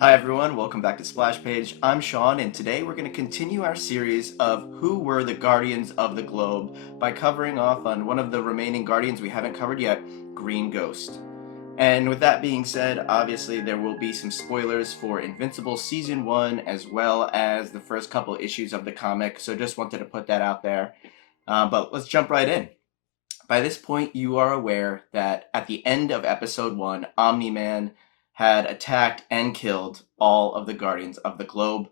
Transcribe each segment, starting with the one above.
Hi everyone, welcome back to Splash Page. I'm Sean, and today we're going to continue our series of Who Were the Guardians of the Globe by covering off on one of the remaining Guardians we haven't covered yet, Green Ghost. And with that being said, obviously there will be some spoilers for Invincible Season 1 as well as the first couple issues of the comic, so just wanted to put that out there. But let's jump right in. By this point, you are aware that at the end of episode 1, Omni-man had attacked and killed all of the Guardians of the Globe.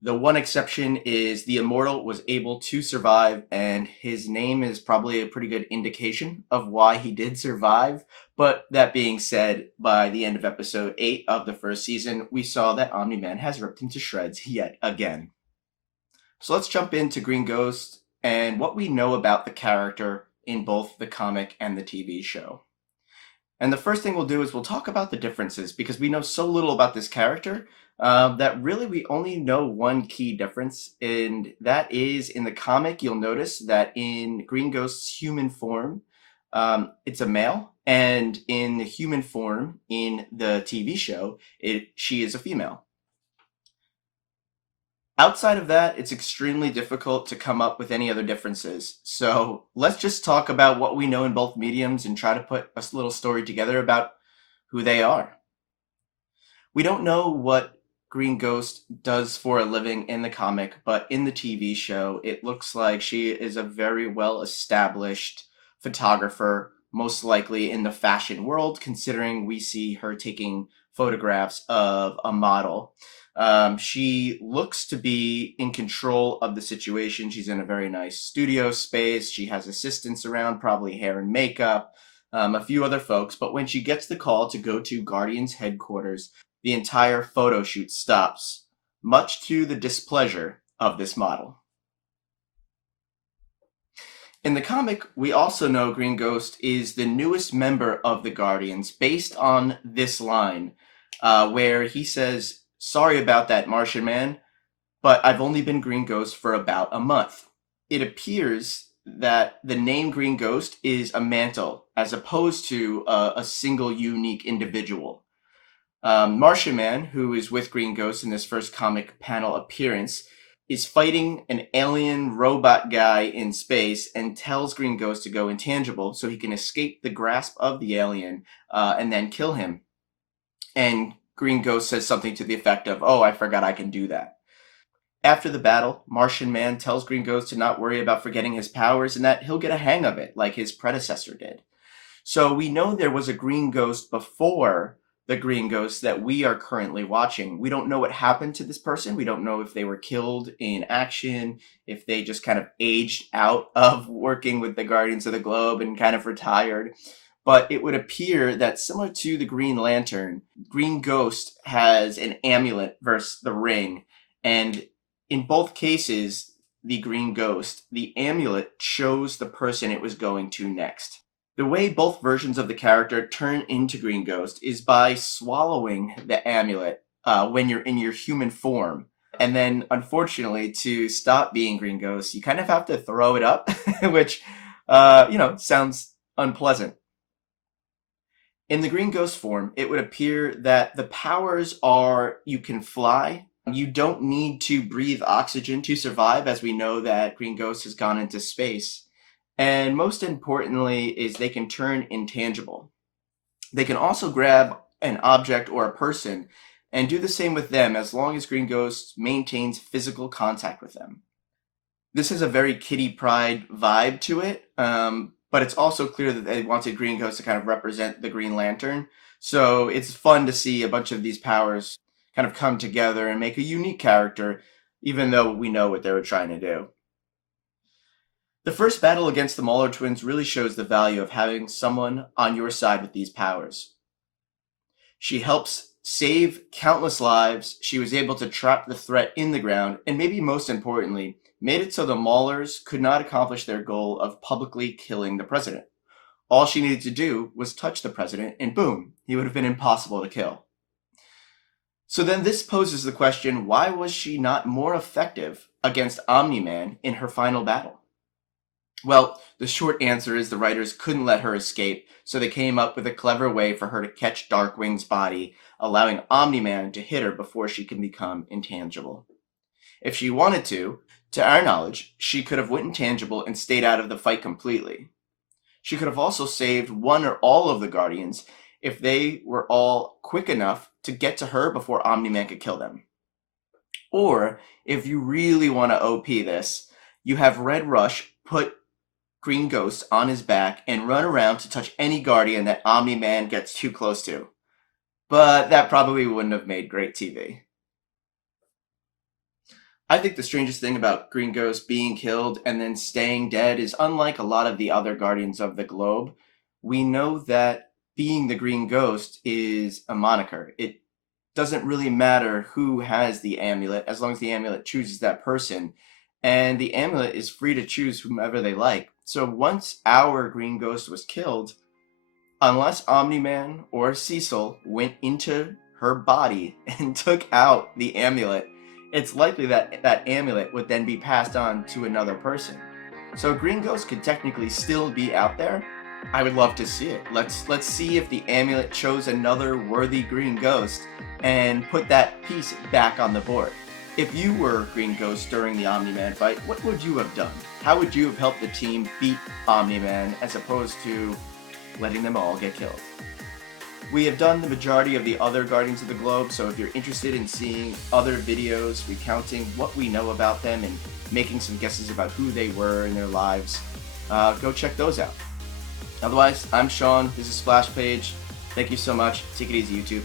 The one exception is the Immortal was able to survive, and his name is probably a pretty good indication of why he did survive. But that being said, by the end of episode 8 of the first season, we saw that Omni-Man has ripped him to shreds yet again. So let's jump into Green Ghost and what we know about the character in both the comic and the TV show. And the first thing we'll do is we'll talk about the differences because we know so little about this character that really we only know one key difference, and that is in the comic you'll notice that in Green Ghost's human form, it's a male, and in the human form in the TV show, she is a female. Outside of that, it's extremely difficult to come up with any other differences. So let's just talk about what we know in both mediums and try to put a little story together about who they are. We don't know what Green Ghost does for a living in the comic, but in the TV show, it looks like she is a very well established photographer, most likely in the fashion world, considering we see her taking photographs of a model. She looks to be in control of the situation. She's in a very nice studio space. She has assistants around, probably hair and makeup, a few other folks. But when she gets the call to go to Guardian's headquarters, the entire photo shoot stops, much to the displeasure of this model. In the comic, we also know Green Ghost is the newest member of the Guardians based on this line, where he says, "Sorry about that, Martian man, but I've only been Green Ghost for about a month." It appears that the name Green Ghost is a mantle as opposed to a single unique individual. Martian Man, who is with Green Ghost in this first comic panel appearance, is fighting an alien robot guy in space and tells Green Ghost to go intangible so he can escape the grasp of the alien and then kill him. And Green Ghost says something to the effect of, "Oh, I forgot I can do that." After the battle, Martian Man tells Green Ghost to not worry about forgetting his powers and that he'll get a hang of it like his predecessor did. So we know there was a Green Ghost before the Green Ghost that we are currently watching. We don't know what happened to this person. We don't know if they were killed in action, if they just kind of aged out of working with the Guardians of the Globe and kind of retired. But it would appear that similar to the Green Lantern, Green Ghost has an amulet versus the ring. And in both cases, the Green Ghost, the amulet shows the person it was going to next. The way both versions of the character turn into Green Ghost is by swallowing the amulet when you're in your human form. And then, unfortunately, to stop being Green Ghost, you kind of have to throw it up, which, sounds unpleasant. In the Green Ghost form, it would appear that the powers are you can fly. You don't need to breathe oxygen to survive, as we know that Green Ghost has gone into space. And most importantly is they can turn intangible. They can also grab an object or a person and do the same with them as long as Green Ghost maintains physical contact with them. This has a very Kitty Pryde vibe to it, but it's also clear that they wanted Green Ghost to kind of represent the Green Lantern. So it's fun to see a bunch of these powers kind of come together and make a unique character, even though we know what they were trying to do. The first battle against the Mauler twins really shows the value of having someone on your side with these powers. She helps save countless lives, she was able to trap the threat in the ground, and maybe most importantly, made it so the Maulers could not accomplish their goal of publicly killing the president. All she needed to do was touch the president, and boom, he would have been impossible to kill. So then this poses the question, why was she not more effective against Omni-Man in her final battle? Well, the short answer is the writers couldn't let her escape, so they came up with a clever way for her to catch Darkwing's body, allowing Omni-Man to hit her before she can become intangible. If she wanted to our knowledge, she could have went intangible and stayed out of the fight completely. She could have also saved one or all of the Guardians if they were all quick enough to get to her before Omni-Man could kill them. Or, if you really want to OP this, you have Red Rush put Green Ghost on his back and run around to touch any Guardian that Omni-Man gets too close to. But that probably wouldn't have made great TV. I think the strangest thing about Green Ghost being killed and then staying dead is unlike a lot of the other Guardians of the Globe. We know that being the Green Ghost is a moniker. It doesn't really matter who has the amulet as long as the amulet chooses that person. And the amulet is free to choose whomever they like. So once our Green Ghost was killed, unless Omni-Man or Cecil went into her body and took out the amulet, it's likely that that amulet would then be passed on to another person. So Green Ghost could technically still be out there. I would love to see it. Let's see if the amulet chose another worthy Green Ghost and put that piece back on the board. If you were Green Ghost during the Omni-Man fight, what would you have done? How would you have helped the team beat Omni-Man as opposed to letting them all get killed? We have done the majority of the other Guardians of the Globe, so if you're interested in seeing other videos recounting what we know about them and making some guesses about who they were in their lives, go check those out. Otherwise, I'm Sean, this is Splash Page. Thank you so much. Take it easy, YouTube.